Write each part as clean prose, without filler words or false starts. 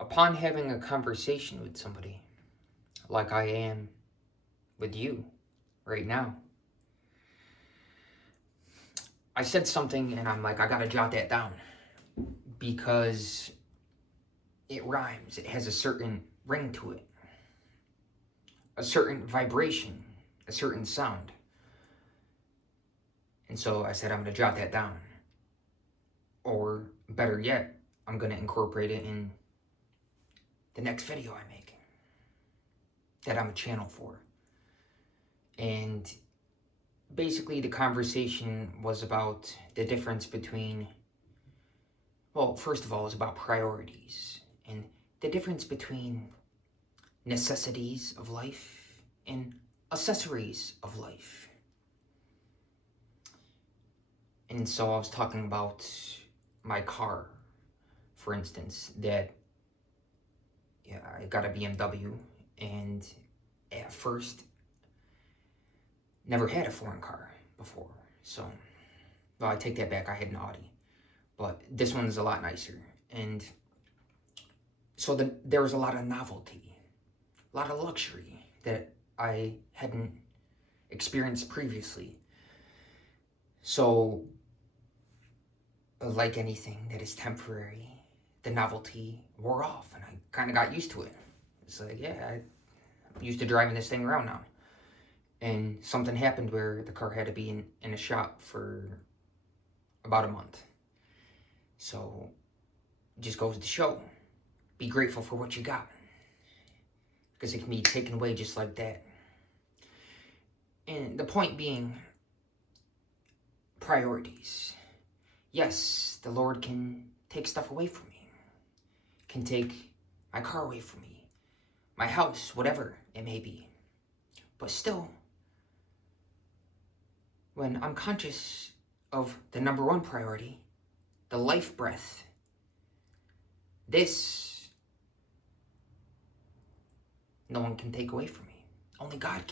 upon having a conversation with somebody, like I am with you right now, I said something and I'm like, I gotta jot that down because it rhymes. It has a certain ring to it, a certain vibration, a certain sound. And so I said, I'm gonna jot that down. Or better yet, I'm gonna incorporate it in the next video I make that I'm a channel for. And basically the conversation was about the difference between, well, first of all, it was about priorities and the difference between necessities of life and accessories of life. And so I was talking about my car, for instance, that I got a BMW, and at first never had a foreign car before. So, well, I take that back, I had an Audi, but this one's a lot nicer. And so there was a lot of novelty, a lot of luxury that I hadn't experienced previously. So, like anything that is temporary, the novelty wore off and I kind of got used to it. It's like, yeah, I'm used to driving this thing around now. And something happened where the car had to be in a shop for about a month. So, it just goes to show, be grateful for what you got. Because it can be taken away just like that. And the point being, priorities. Yes, the Lord can take stuff away from me. Can take my car away from me. My house, whatever it may be. But still, when I'm conscious of the number one priority, the life breath, this, no one can take away from me. Only God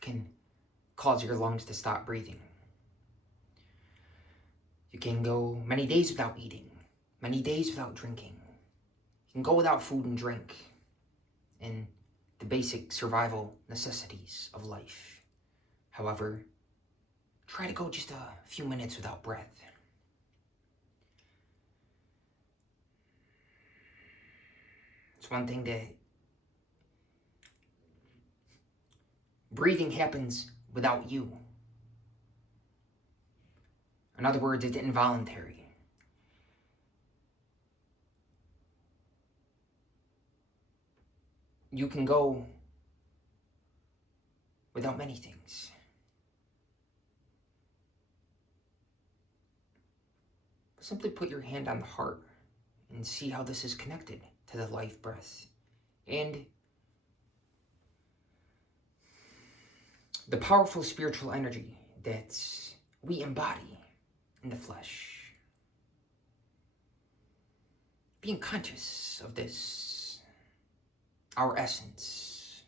can cause your lungs to stop breathing. You can go many days without eating, many days without drinking. You can go without food and drink, and the basic survival necessities of life. However, try to go just a few minutes without breath. It's one thing that breathing happens without you. In other words, it's involuntary. You can go without many things. Simply put your hand on the heart and see how this is connected to the life breath and the powerful spiritual energy that we embody in the flesh. Being conscious of this, our essence,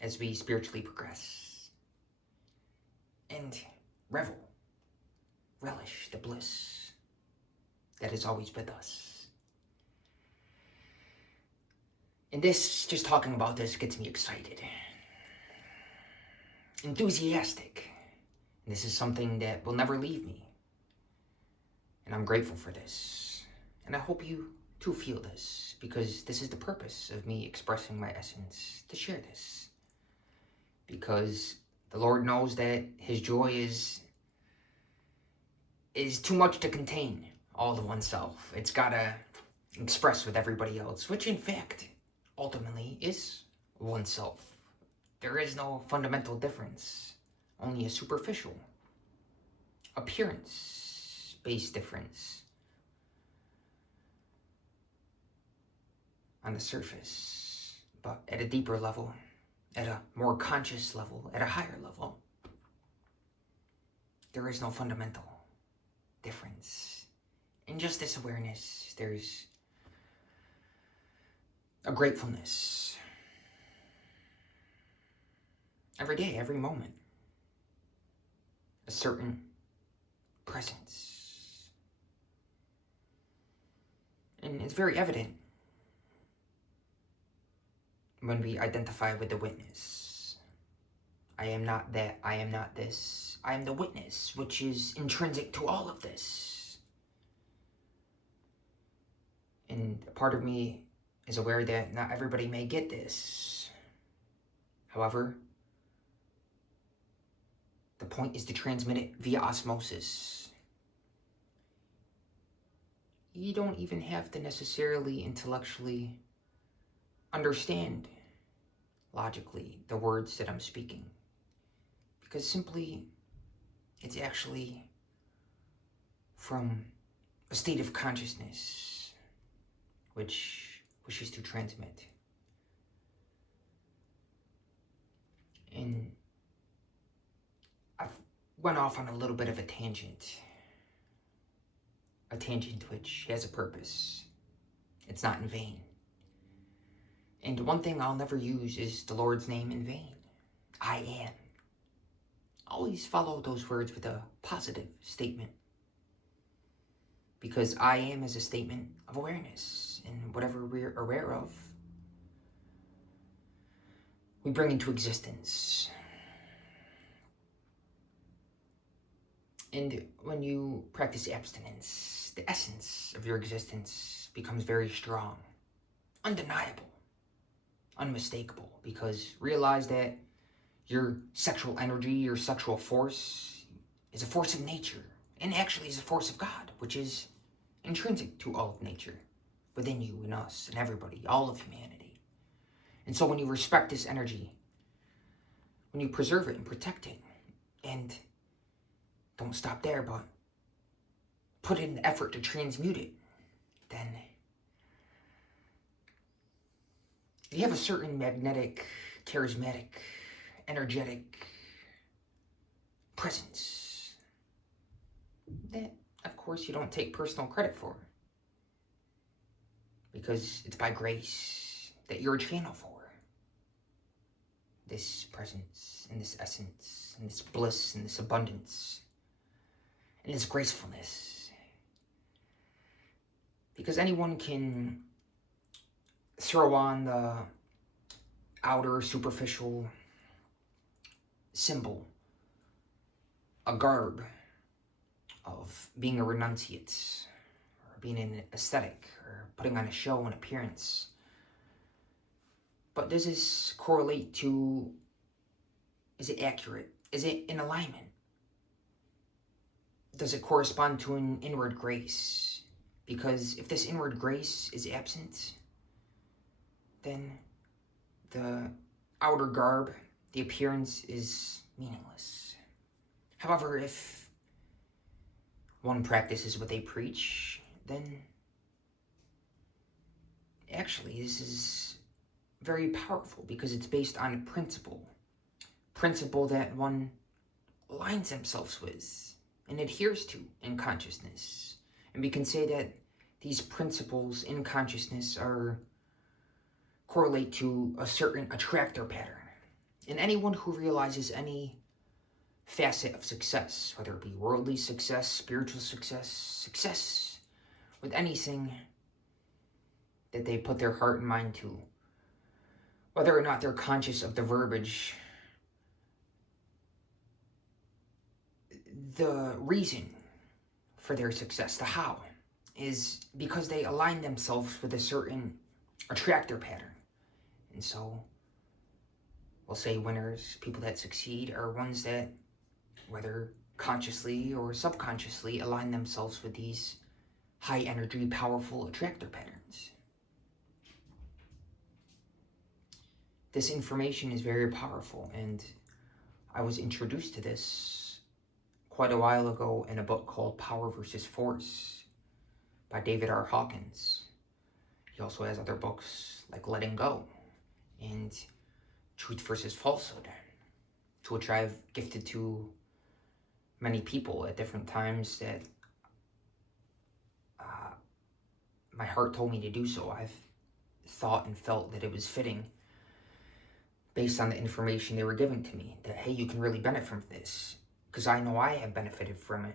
as we spiritually progress, and relish the bliss that is always with us. And this, just talking about this, gets me excited, enthusiastic. And this is something that will never leave me. And I'm grateful for this. And I hope you too feel this, because this is the purpose of me expressing my essence, to share this. Because the Lord knows that His joy is too much to contain all to oneself. It's gotta express with everybody else, which in fact, ultimately is oneself. There is no fundamental difference, only a superficial, appearance-based difference on the surface, but at a deeper level, at a more conscious level, at a higher level, there is no fundamental difference. In just this awareness, there's a gratefulness. Every day, every moment, a certain presence. And it's very evident when we identify with the witness. I am not that, I am not this. I am the witness, which is intrinsic to all of this. And a part of me is aware that not everybody may get this. However, the point is to transmit it via osmosis. You don't even have to necessarily intellectually understand logically the words that I'm speaking, because simply it's actually from a state of consciousness which wishes to transmit. And I've went off on a little bit of a tangent which has a purpose. It's not in vain. And one thing I'll never use is the Lord's name in vain. I am. Always follow those words with a positive statement. Because I am is a statement of awareness. And whatever we're aware of, we bring into existence. And when you practice abstinence, the essence of your existence becomes very strong, undeniable, unmistakable, because realize that your sexual energy, your sexual force is a force of nature, and actually is a force of God, which is intrinsic to all of nature, within you and us and everybody, all of humanity. And so when you respect this energy, when you preserve it and protect it, and don't stop there, but put in the effort to transmute it, then you have a certain magnetic, charismatic, energetic presence that, of course, you don't take personal credit for, because it's by grace that you're a channel for this presence and this essence and this bliss and this abundance and this gracefulness. Because anyone can throw on the outer, superficial symbol, a garb of being a renunciate, or being an aesthetic, or putting on a show and appearance. But does this correlate to, is it accurate? Is it in alignment? Does it correspond to an inward grace? Because if this inward grace is absent, then the outer garb, the appearance, is meaningless. However, if one practices what they preach, then actually this is very powerful, because it's based on a principle that one aligns themselves with and adheres to in consciousness. And we can say that these principles in consciousness correlate to a certain attractor pattern. And anyone who realizes any facet of success, whether it be worldly success, spiritual success, success with anything that they put their heart and mind to, whether or not they're conscious of the verbiage, the reason for their success, the how, is because they align themselves with a certain attractor pattern. And so we'll say winners, people that succeed, are ones that, whether consciously or subconsciously, align themselves with these high energy, powerful attractor patterns. This information is very powerful, and I was introduced to this quite a while ago in a book called Power versus Force by David R. Hawkins. He also has other books like Letting Go and Truth versus Falsehood, to which I've gifted to many people at different times that my heart told me to do so. I've thought and felt that it was fitting, based on the information they were giving to me, that, hey, you can really benefit from this, because I know I have benefited from it.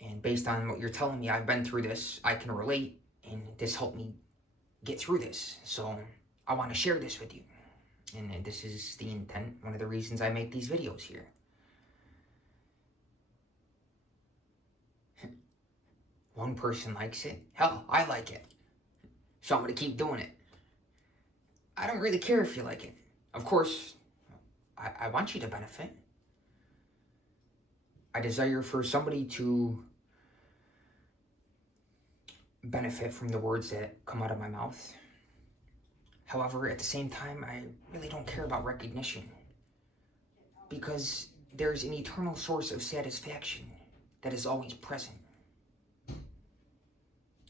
And based on what you're telling me, I've been through this, I can relate, and this helped me get through this. So I want to share this with you. And this is the intent, one of the reasons I make these videos here. One person likes it. Hell, I like it. So I'm going to keep doing it. I don't really care if you like it. Of course, I want you to benefit. I desire for somebody to benefit from the words that come out of my mouth. However, at the same time, I really don't care about recognition, because there's an eternal source of satisfaction that is always present.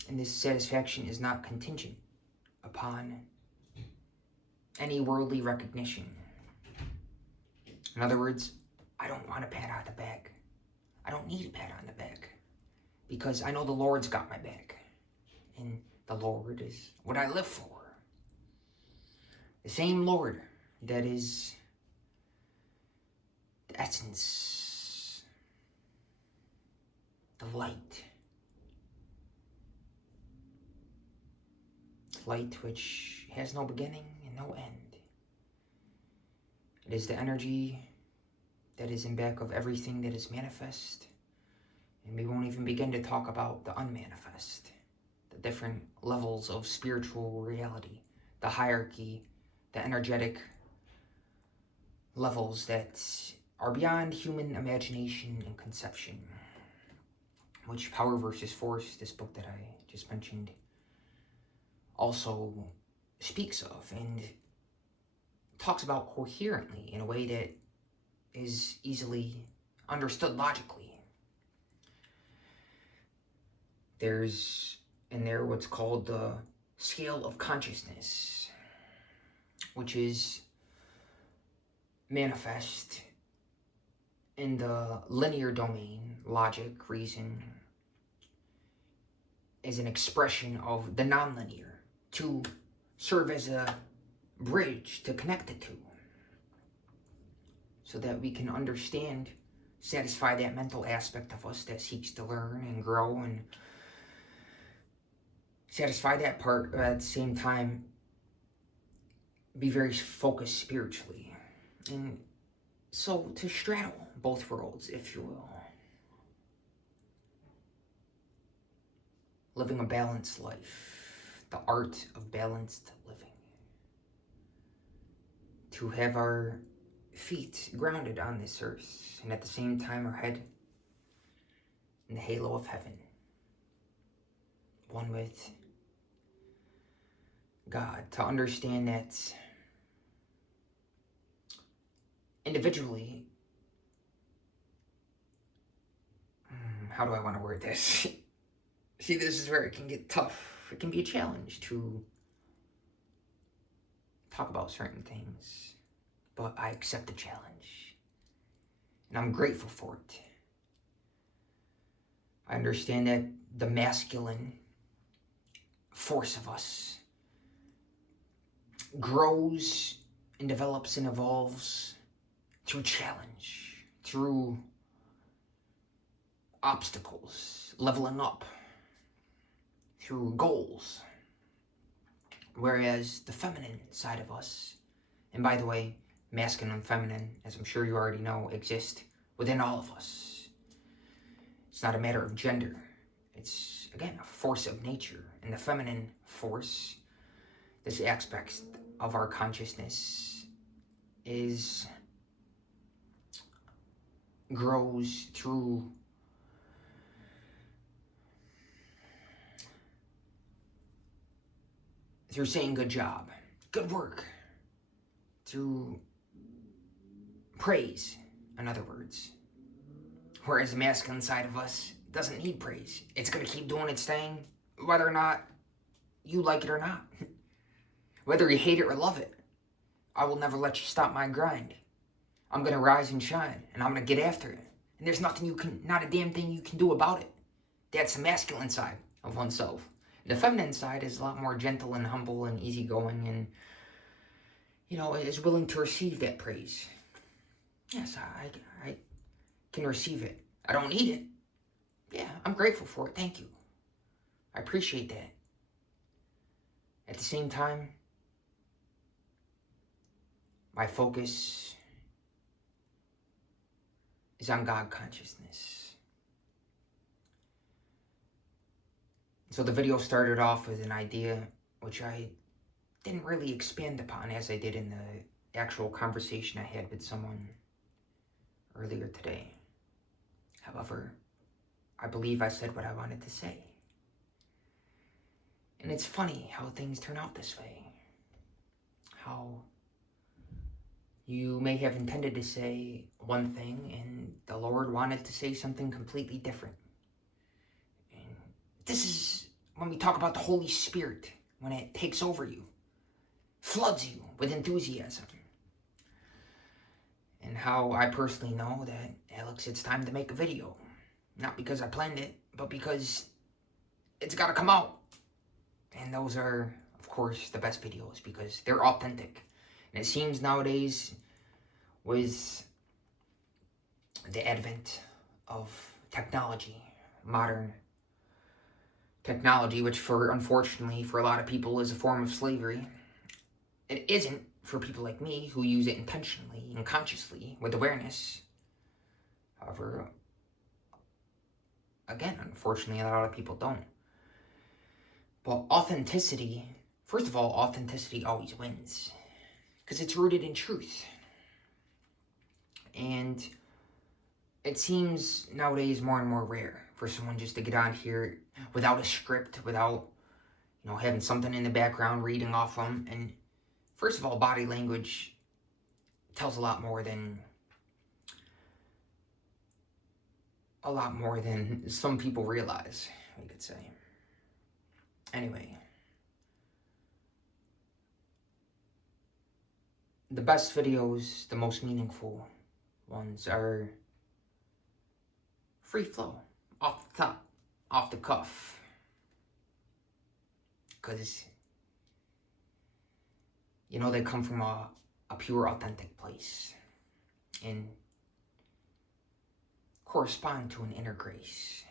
And this satisfaction is not contingent upon any worldly recognition. In other words, I don't want a pat on the back. I don't need a pat on the back, because I know the Lord's got my back. And the Lord is what I live for. The same Lord that is the essence, the light. Light which has no beginning and no end. It is the energy that is in back of everything that is manifest. And we won't even begin to talk about the unmanifest, the different levels of spiritual reality, the hierarchy, the energetic levels that are beyond human imagination and conception, which Power versus Force, this book that I just mentioned, also speaks of and talks about coherently in a way that is easily understood logically. There's in there what's called the scale of consciousness, which is manifest in the linear domain, logic, reason, as an expression of the nonlinear, to serve as a bridge to connect the two, so that we can understand, satisfy that mental aspect of us that seeks to learn and grow, and satisfy that part, but at the same time be very focused spiritually. And so to straddle both worlds, if you will, living a balanced life, the art of balanced living, to have our feet grounded on this earth, and at the same time our head in the halo of heaven, one with God, to understand that individually, how do I want to word this? See, this is where it can get tough. It can be a challenge to talk about certain things, but I accept the challenge, and I'm grateful for it. I understand that the masculine force of us grows and develops and evolves through challenge, through obstacles, leveling up, through goals. Whereas the feminine side of us, and by the way, masculine and feminine, as I'm sure you already know, exist within all of us. It's not a matter of gender. It's, again, a force of nature. And the feminine force, this aspect of our consciousness, grows through saying good job, good work, through praise, in other words. Whereas the masculine side of us doesn't need praise. It's going to keep doing its thing, whether or not you like it or not. Whether you hate it or love it, I will never let you stop my grind. I'm going to rise and shine, and I'm going to get after it. And there's not a damn thing you can do about it. That's the masculine side of oneself. The feminine side is a lot more gentle and humble and easygoing, and, is willing to receive that praise. Yes, I can receive it. I don't need it. Yeah, I'm grateful for it. Thank you. I appreciate that. At the same time, my focus is on God consciousness. So the video started off with an idea which I didn't really expand upon as I did in the actual conversation I had with someone earlier today. However, I believe I said what I wanted to say. And it's funny how things turn out this way. How you may have intended to say one thing and the Lord wanted to say something completely different. And this is when we talk about the Holy Spirit, when it takes over you, floods you with enthusiasm. And how I personally know that, Alex, it's time to make a video. Not because I planned it, but because it's got to come out. And those are, of course, the best videos because they're authentic. And it seems nowadays, with the advent of technology, modern technology, which unfortunately for a lot of people is a form of slavery, it isn't for people like me who use it intentionally and consciously with awareness. However, again, unfortunately, a lot of people don't. But authenticity, first of all, authenticity always wins because it's rooted in truth. And it seems nowadays more and more rare for someone just to get on here without a script, without, having something in the background reading off them. And first of all, body language tells a lot more than some people realize, we could say. Anyway, the best videos, the most meaningful ones are free flow, off the top, off the cuff. Because, they come from a pure, authentic place and correspond to an inner grace.